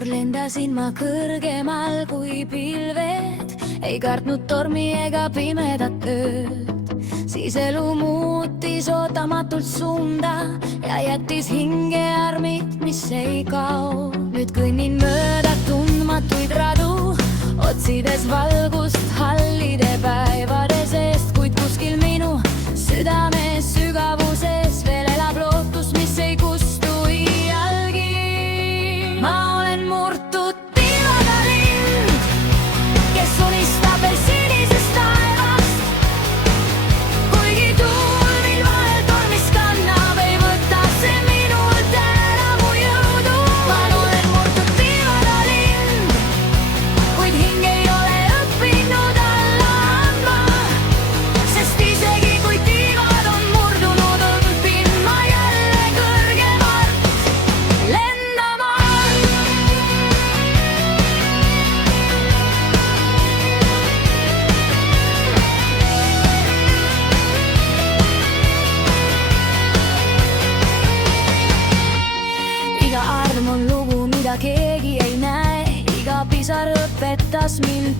kord lendasin ma kõrgemal kui pilved, ei kartnud tormi ega pimedat ööd. Siis elu muutis ootamatult suunda ja jättis hinge armid, mis ei kao. Nüüd kõnnin mööda tundmatuid radu, otsides valgust hallide päevade seest, kuid kuskil minu südame sügavuses veel elab lootus, mis ei kustu iialgi. Ma olen murtud tiivaga lind, kes unistab veel sinisest taevast. Kuigi tuul mil vahel tormist kannab, ei võta see minult ära mu jõudu. Ma olen murtud tiivaga lind, kuid hing ei ole õppinud alla andma, sest isegi kui tiivad on murdunud, õpin ma jälle kõrgemalt lendama. Iga arm on lugu, mida keegi ei näe, iga pisar õpetas mind